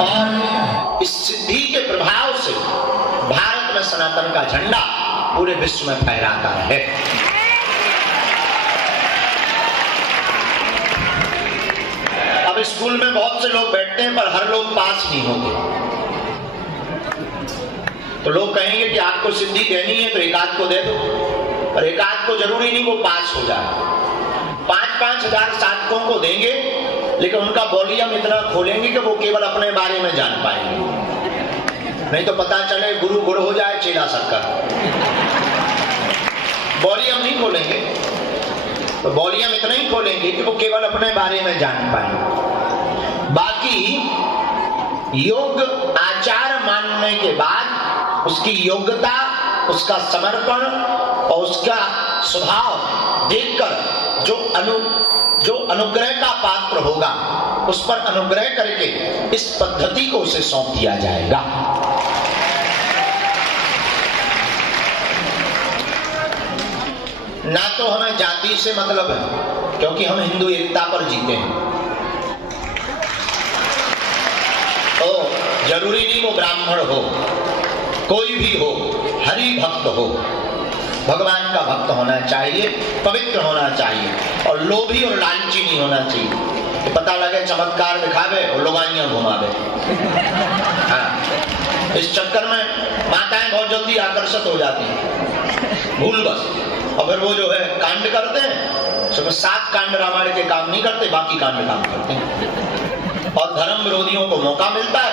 और इस सिद्धि के प्रभाव से भारत में सनातन का झंडा पूरे विश्व में फहराता है। अब स्कूल में बहुत से लोग बैठते हैं पर हर लोग पास नहीं होते, तो लोग कहेंगे कि आपको सिद्धि देनी है तो एक आध को दे दो, पर एक आध को जरूरी नहीं वो पास हो जाए। 5-5 हजार साधकों को देंगे लेकिन उनका वॉल्यूम इतना खोलेंगे कि वो केवल अपने बारे में जान पाएंगे, नहीं तो पता चले गुरु गुड़ हो जाए चेला शक्कर। वॉल्यूम नहीं खोलेंगे तो वॉल्यूम इतना ही खोलेंगे कि वो केवल अपने बारे में जान पाएंगे। बाकी योग आचार मानने के बाद उसकी योग्यता, उसका समर्पण और उसका स्वभाव देखकर जो अनुग्रह का पात्र होगा उस पर अनुग्रह करके इस पद्धति को उसे सौंप दिया जाएगा। ना तो हमें जाति से मतलब है क्योंकि हम हिंदू एकता पर जीते हैं, तो जरूरी नहीं वो ब्राह्मण हो, कोई भी हो, हरि भक्त हो, भगवान का भक्त होना चाहिए, पवित्र होना चाहिए और लोभी और लालची नहीं होना चाहिए कि पता लगे चमत्कार दिखावे और लोगाइयां घुमावे। हाँ, इस चक्कर में माताएं बहुत जल्दी आकर्षित हो जाती हैं, भूल बस, और फिर वो जो है कांड करते हैं, उसमें 7 कांड रामायण के काम नहीं करते, बाकी कांड काम करते हैं और धर्म विरोधियों को मौका मिलता है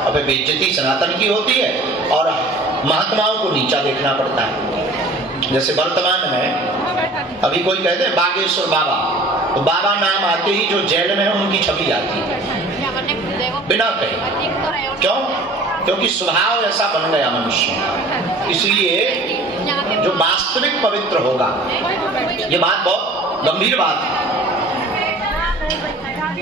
और फिर बेइज्जती सनातन की होती है और महात्माओं को नीचा देखना पड़ता है। जैसे वर्तमान में अभी कोई कहते हैं बागेश्वर बाबा, तो बाबा नाम आते ही जो जेल में है उनकी छवि आती है बिना कहे। क्यों? क्योंकि स्वभाव ऐसा बन गया मनुष्य। इसलिए जो वास्तविक पवित्र होगा, ये बात बहुत गंभीर बात है,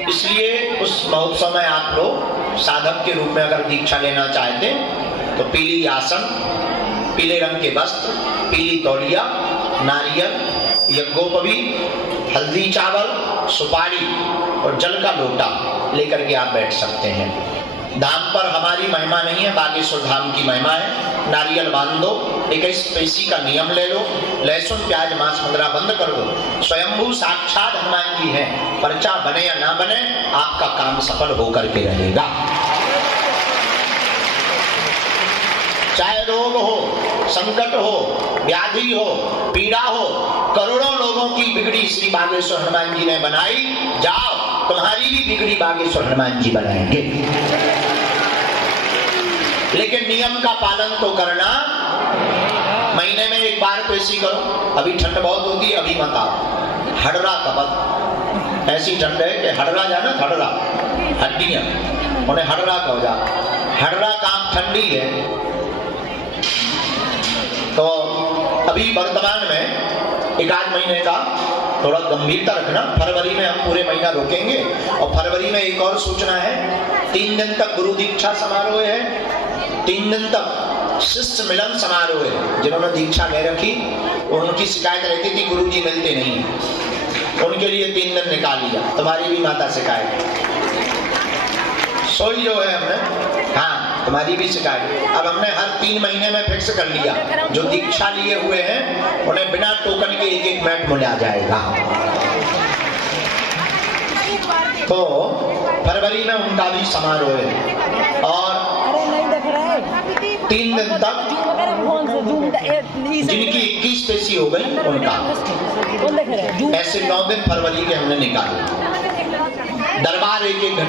इसलिए उस महोत्सव में आप लोग साधक के रूप में अगर दीक्षा लेना चाहते हैं तो पीली आसन, पीले रंग के वस्त्र, पीली तौलिया, नारियल, यज्ञोपवीत, हल्दी चावल, सुपारी और जल का लोटा लेकर के आप बैठ सकते हैं। धाम पर हमारी महिमा नहीं है, बागेश्वर धाम की महिमा है। नारियल बांध दो, 21 पेशी का नियम ले लो, लहसुन प्याज मांस मदिरा बंद कर दो। स्वयंभू साक्षात हनुमान जी है, पर्चा बने या ना बने आपका काम सफल होकर के रहेगा। चाहे रोग हो, संकट हो, व्याधि हो, पीड़ा हो, करोड़ों लोगों की बिगड़ी श्री बागेश्वर हनुमान जी ने बनाई, जाओ तुम्हारी भी बिगड़ी बागेश्वर हनुमान जी बनाएंगे। लेकिन नियम का पालन तो करना, महीने में एक बार पेशी करो। अभी ठंड बहुत होती है, अभी मत आओ। हडरा कपत, ऐसी ठंड है कि हडरा जाना, हडरा हड्डियां, उन्हें हडरा कहो जा। हडरा काम ठंडी है। तो अभी वर्तमान में 1 आध महीने का थोड़ा गंभीरता रखना। फरवरी में हम पूरे महीना रोकेंगे और फरवरी में एक और सूचना है, 3 दिन तक गुरु दीक्षा समारोह है, 3 दिन तक शिष्य मिलन समारोह है। जिन्होंने दीक्षा ले रखी उनकी शिकायत रहती थी गुरुजी मिलते नहीं, उनके लिए 3 दिन निकाल लिया। तुम्हारी भी माता शिकायत, सोई जो है हमने, हाँ तुम्हारी भी शिकायत। अब हमने हर 3 महीने में फिक्स कर लिया, जो दीक्षा लिए हुए हैं उन्हें बिना टोकन के 1-1 मिनट मिला जाएगा। तो फरवरी में उनका भी समारोह है और 3 दिन तक जिनकी 21 पेशी हो गई उनका, ऐसे 9 दिन फरवरी के हमने निकाले। दरबार 1-1 घंटे